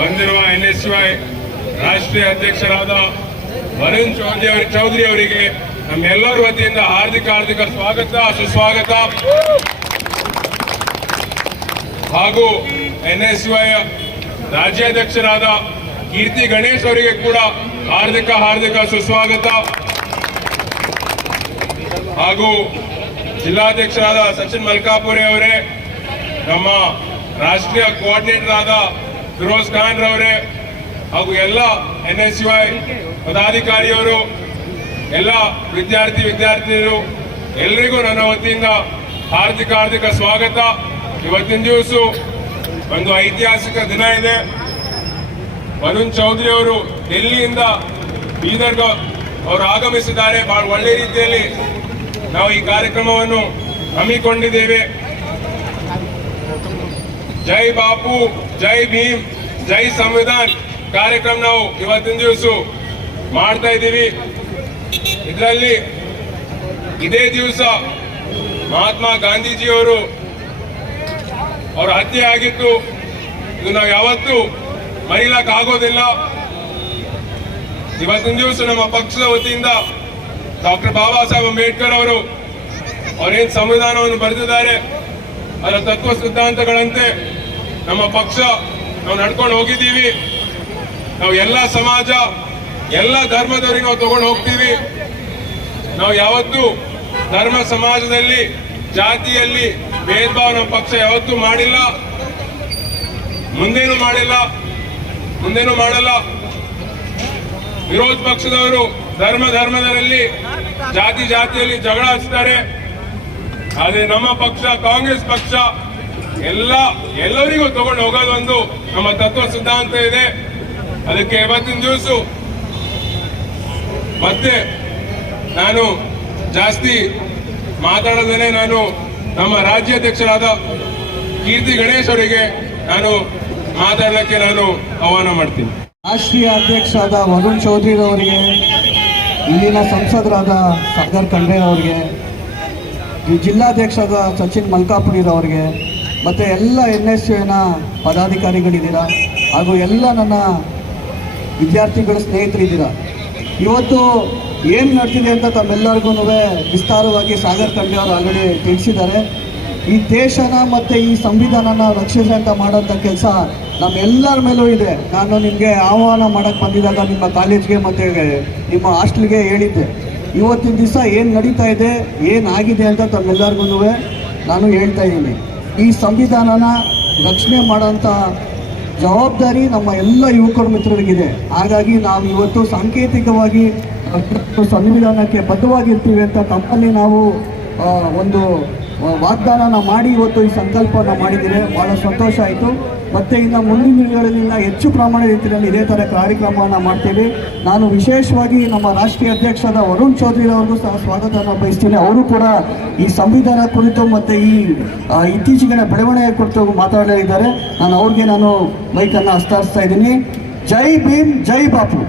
ಬಂದಿರುವ NSY ರಾಷ್ಟ್ರೀಯ ಅಧ್ಯಕ್ಷರಾದ ವರುಣ್ ಚೌಧರಿ ಅವರಿಗೆ ನಮ್ಮೆಲ್ಲರ ವತಿಯಿಂದ ಹಾರ್ದಿಕ ಸ್ವಾಗತ ಸುಸ್ವಾಗತ. ಹಾಗೂ NSY ರಾಜ್ಯಾಧ್ಯಕ್ಷರಾದ ಕೀರ್ತಿ ಗಣೇಶ್ ಅವರಿಗೆ ಕೂಡ ಹಾರ್ದಿಕ ಸುಸ್ವಾಗತ. ಹಾಗೂ ಜಿಲ್ಲಾಧ್ಯಕ್ಷರಾದ ಸಚಿನ್ ಮಲ್ಕಾಪುರಿ ಅವರೇ, ನಮ್ಮ ರಾಷ್ಟ್ರೀಯ ಕೋಆರ್ಡಿನೇಟರ್ ಆದ ಫಿರೋಜ್ ಖಾನ್ ರವರೇ, ಹಾಗೂ ಎಲ್ಲ NSY ಪದಾಧಿಕಾರಿಯವರು, ಎಲ್ಲ ವಿದ್ಯಾರ್ಥಿನಿಯರು ಎಲ್ಲರಿಗೂ ನನ್ನ ವತಿಯಿಂದ ಹಾರ್ದಿಕ ಸ್ವಾಗತ. ಇವತ್ತಿನ ದಿವಸ ಒಂದು ಐತಿಹಾಸಿಕ ದಿನ ಇದೆ. ವರುಣ್ ಚೌಧರಿ ಅವರು ಡೆಲ್ಲಿಯಿಂದ ಬೀದರ್ಗೆ ಅವರು ಆಗಮಿಸಿದ್ದಾರೆ. ಬಹಳ ಒಳ್ಳೆ ರೀತಿಯಲ್ಲಿ ನಾವು ಈ ಕಾರ್ಯಕ್ರಮವನ್ನು ಹಮ್ಮಿಕೊಂಡಿದ್ದೇವೆ. ಜೈ ಬಾಪು, ಜೈ ಭೀಮ್, ಜೈ ಸಂವಿಧಾನ್ ಕಾರ್ಯಕ್ರಮ ನಾವು ಇವತ್ತಿನ ದಿವಸ ಮಾಡ್ತಾ ಇದ್ದೀವಿ. ಇದರಲ್ಲಿ ಇದೇ ದಿವಸ ಮಹಾತ್ಮ ಗಾಂಧೀಜಿಯವರು ಅವರ ಹತ್ಯೆ ಆಗಿತ್ತು. ಇದು ನಾವು ಯಾವತ್ತೂ ಮರೀಲಕ್ಕಾಗೋದಿಲ್ಲ. ಇವತ್ತಿನ ದಿವಸ ನಮ್ಮ ಪಕ್ಷದ ವತಿಯಿಂದ ಡಾಕ್ಟರ್ ಬಾಬಾ ಸಾಹೇಬ್ ಅಂಬೇಡ್ಕರ್ ಅವರು ಅವರೇನು ಸಂವಿಧಾನವನ್ನು ಬರೆದಿದ್ದಾರೆ ಅದರ ತತ್ವ ಸಿದ್ಧಾಂತಗಳಂತೆ ನಮ್ಮ ಪಕ್ಷ ನಾವು ನಡ್ಕೊಂಡು ಹೋಗಿದ್ದೀವಿ. ನಾವು ಎಲ್ಲ ಸಮಾಜ, ಎಲ್ಲ ಧರ್ಮದವರಿಗೆ ನಾವು ತಗೊಂಡು ಹೋಗ್ತೀವಿ. ನಾವು ಯಾವತ್ತೂ ಧರ್ಮ ಸಮಾಜದಲ್ಲಿ, ಜಾತಿಯಲ್ಲಿ ಭೇದ ಭಾವ ನಮ್ಮ ಪಕ್ಷ ಯಾವತ್ತೂ ಮಾಡಿಲ್ಲ, ಮುಂದೇನೂ ಮಾಡಲ್ಲ. ವಿರೋಧ ಪಕ್ಷದವರು ಧರ್ಮದಲ್ಲಿ, ಜಾತಿಯಲ್ಲಿ ಜಗಳ ಹಚ್ತಾರೆ. ಆದ್ರೆ ನಮ್ಮ ಪಕ್ಷ, ಕಾಂಗ್ರೆಸ್ ಪಕ್ಷ, ಎಲ್ಲರಿಗೂ ತಗೊಂಡು ಹೋಗೋದು ಒಂದು ನಮ್ಮ ತತ್ವ ಸಿದ್ಧಾಂತ ಇದೆ. ಅದಕ್ಕೆ ಇವತ್ತಿನ ದಿವಸ ಮತ್ತೆ ನಾನು ಜಾಸ್ತಿ ಮಾತಾಡೋದನ್ನೇ ನಾನು ನಮ್ಮ ರಾಜ್ಯಾಧ್ಯಕ್ಷರಾದ ಕೀರ್ತಿ ಗಣೇಶ್ ಅವರಿಗೆ ನಾನು ಮಾತಾಡಲಿಕ್ಕೆ ನಾನು ಆಹ್ವಾನ ಮಾಡ್ತೀನಿ. ರಾಷ್ಟ್ರೀಯ ಅಧ್ಯಕ್ಷರಾದ ವರುಣ್ ಚೌಧರಿ ಅವರಿಗೆ, ಇಲ್ಲಿನ ಸಂಸದರಾದ ಸಾಗರ್ ಖಂಡ್ರೆ ಅವರಿಗೆ, ಜಿಲ್ಲಾಧ್ಯಕ್ಷರಾದ ಸಚಿನ್ ಮಲ್ಕಾಪುರಿ ಅವರಿಗೆ, ಮತ್ತು ಎಲ್ಲ NSYನ ಪದಾಧಿಕಾರಿಗಳಿದ್ದೀರಾ, ಹಾಗೂ ಎಲ್ಲ ನನ್ನ ವಿದ್ಯಾರ್ಥಿಗಳ ಸ್ನೇಹಿತರಿದ್ದೀರಾ. ಇವತ್ತು ಏನು ನಡೆದಿದೆ ಅಂತ ತಮ್ಮೆಲ್ಲರಿಗೂ ವಿಸ್ತಾರವಾಗಿ ಸಾಗರ್ ಖಂಡ್ರೆ ಅವರು ಆಲ್ರೆಡಿ ತಿಳಿಸಿದ್ದಾರೆ. ಈ ದೇಶನ ಮತ್ತು ಈ ಸಂವಿಧಾನನ ರಕ್ಷಿಸಂತ ಮಾಡೋಂಥ ಕೆಲಸ ನಮ್ಮೆಲ್ಲರ ಮೇಲೂ ಇದೆ. ನಾನು ನಿಮಗೆ ಆಹ್ವಾನ ಮಾಡೋಕ್ಕೆ ಬಂದಿದ್ದಾಗ ನಿಮ್ಮ ಕಾಲೇಜ್ಗೆ ಮತ್ತು ನಿಮ್ಮ ಹಾಸ್ಟೆಲ್ಗೆ ಹೇಳಿದ್ದೆ, ಇವತ್ತಿನ ದಿವಸ ಏನು ನಡೀತಾ ಇದೆ, ಏನಾಗಿದೆ ಅಂತ ತಮ್ಮೆಲ್ಲರಿಗೂ ನಾನು ಹೇಳ್ತಾ ಇದ್ದೀನಿ. ಈ ಸಂವಿಧಾನನ ರಕ್ಷಣೆ ಮಾಡೋಂಥ ಜವಾಬ್ದಾರಿ ನಮ್ಮ ಎಲ್ಲ ಯುವಕರ ಮಿತ್ರರಿಗಿದೆ. ಹಾಗಾಗಿ ನಾವು ಇವತ್ತು ಸಾಂಕೇತಿಕವಾಗಿ ಸಂವಿಧಾನಕ್ಕೆ ಬದ್ಧವಾಗಿರ್ತೀವಿ ಅಂತ ತಮ್ಮಲ್ಲಿ ನಾವು ಒಂದು ವಾಗ್ದಾನ ಮಾಡಿ ಇವತ್ತು ಈ ಸಂಕಲ್ಪನ ಮಾಡಿದ್ದೀವಿ. ಭಾಳ ಸಂತೋಷ ಆಯಿತು. ಮತ್ತು ಇನ್ನು ಮುಂದಿನ ದಿನಗಳಲ್ಲಿ ಹೆಚ್ಚು ಪ್ರಮಾಣದ ರೀತಿಯಲ್ಲಿ ಇದೇ ಥರ ಕಾರ್ಯಕ್ರಮವನ್ನು ಮಾಡ್ತೀವಿ. ನಾನು ವಿಶೇಷವಾಗಿ ನಮ್ಮ ರಾಷ್ಟ್ರೀಯ ಅಧ್ಯಕ್ಷರಾದ ವರುಣ್ ಚೌಧರಿ ಅವ್ರಿಗೂ ಸಹ ಸ್ವಾಗತವನ್ನು ಬಯಸ್ತೀನಿ. ಅವರು ಕೂಡ ಈ ಸಂವಿಧಾನ ಕುರಿತು ಮತ್ತು ಈ ಇತ್ತೀಚಿನ ಬೆಳವಣಿಗೆ ಕುರಿತು ಮಾತಾಡಲಿದ್ದಾರೆ. ನಾನು ಅವ್ರಿಗೆ ಮೈಕನ್ನು ಹಸ್ತಾಯಿಸ್ತಾ ಇದ್ದೀನಿ. ಜೈ ಭೀಮ್, ಜೈ ಬಾಪು.